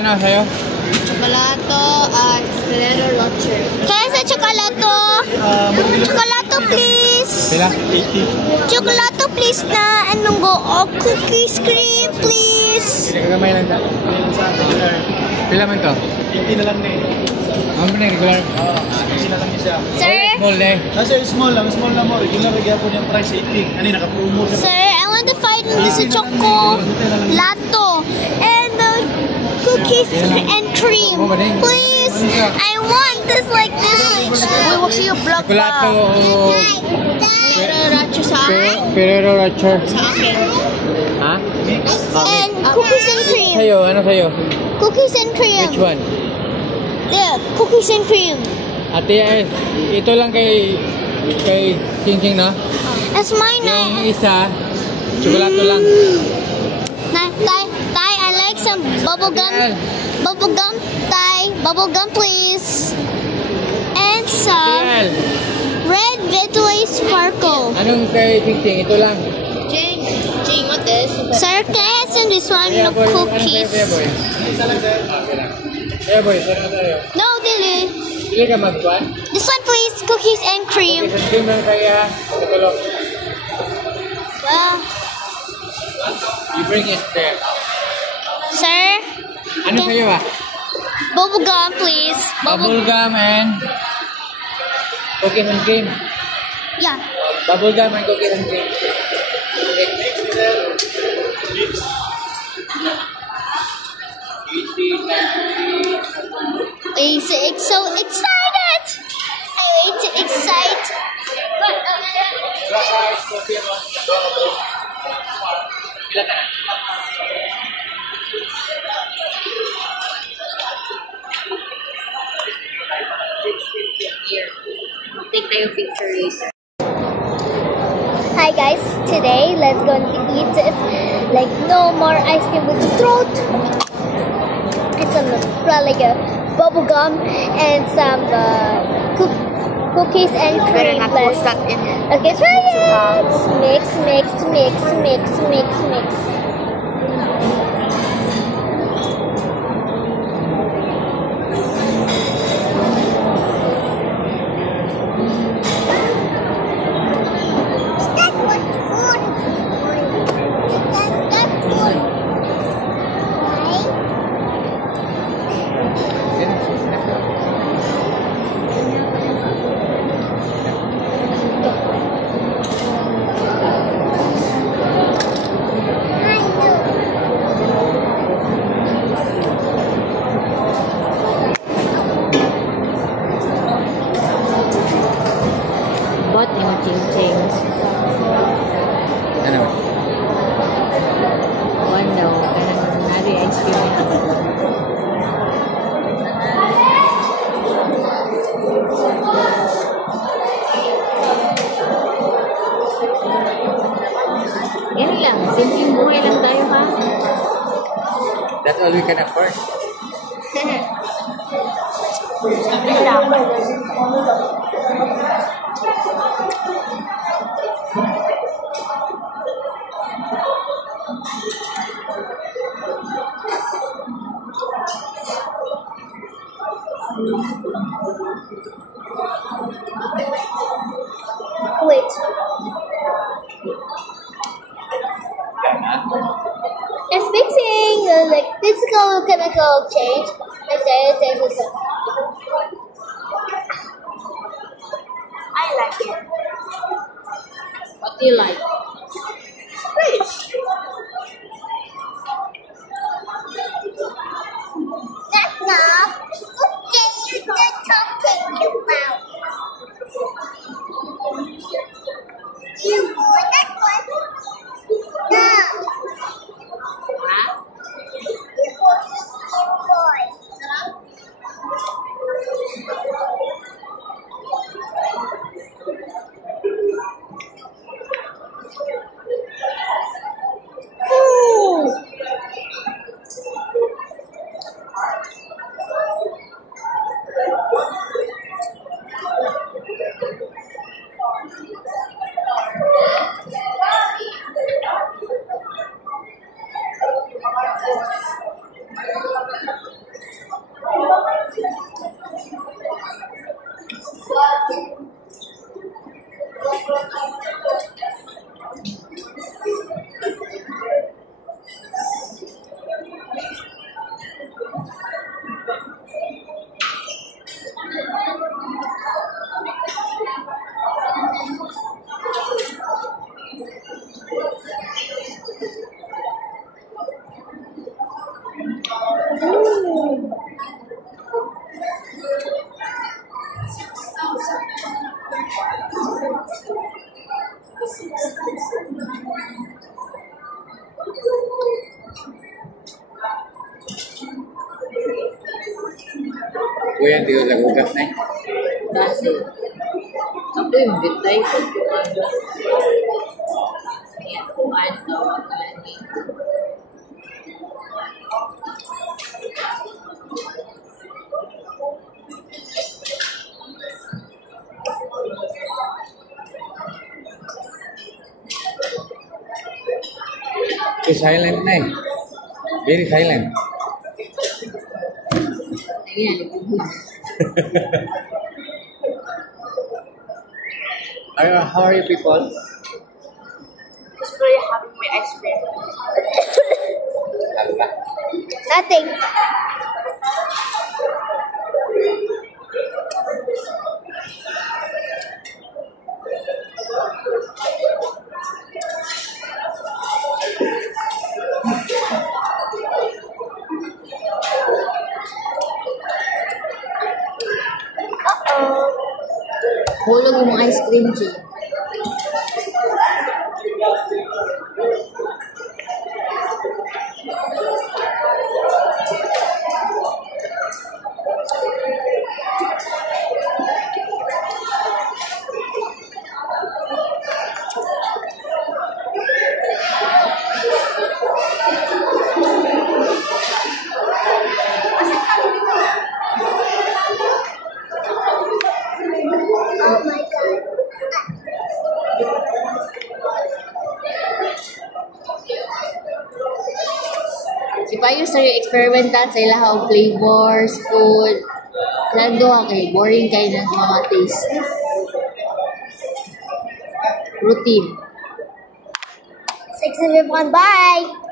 ano sa'yo? Chocolato at Ferrero Rocher. Kaya sa chocolato? Chocolato please. Pila? 80. Chocolato please na anong go? Oh, cookies cream please. Pila kagamay lang dyan. Pila man to? 80 na lang na eh. Ano na regular? Oo, 80 na lang siya. Sir? Small eh. Kasi small lang na mo. Regular po yung price 80. Ano naka-promo siya. Sir, I want to find this chocolato and the cookies and cream. Please, I want this like this. We will see your vlog. Chocolato o... Ferrero Rocher sa akin? Ferrero Rocher. Sa akin. Ha? And cookies and cream. Sa'yo, ano sa'yo? Cookies and cream. Which one? Yeah, cookies and cream. Ate, ito lang kay King King, no? That's mine. Yung isa, chocolato lang. Tay, I like some bubble gum. Bubble gum, Tay. Bubble gum, please. And some red Vitoy Sparkle. Anong kay King King? Ito lang. Jing, what this? Sir, can I have some this one? No cookies. Yeah, boy. Saan na tayo? No, Dili. Pili ka mag-1? This one, please. Cookies and cream. Cookies and cream lang kaya. Katulog. Well, You bring it there. sir. Ano sa'yo ah? Bubble gum, please. Bubble gum and cookies and cream. Yeah. Bubble gum and cookies and cream. It's so excited. I wait to excite. Take tayo picture later. Hi guys, today let's go and eat this. Like no more ice cream with the throat. It's some like a bubble gum and some cookies and cream. Okay, try it. Mix, mix, mix, mix, mix, mix. Bot yung ching-ching. Ano? One daw. Kanang nari ice cream na. Yan lang. Simpleng buhay lang tayo ha. That's all we can afford. Wait. It's mixing like physical chemical change. I like it. What do you like? Fish. That's not. What are you talking about? You want that one? No. Ha? You want the boy. Kuya, hindi ko lagugat na eh. Kasi, ako yung bitay ko. Kaya kumain ko ako lagi. It's silent na eh. Very silent. Ayan, nagugod. How are you people? Just very happy with my ice cream. Hala. Nothing. Hulog yung mga ice cream, Chi. Oh my god. Si Payo sa experimental sa ilahang flavors, food. Lando kay boring kayo ng mga taste. Routine. 6 everyone. Bye.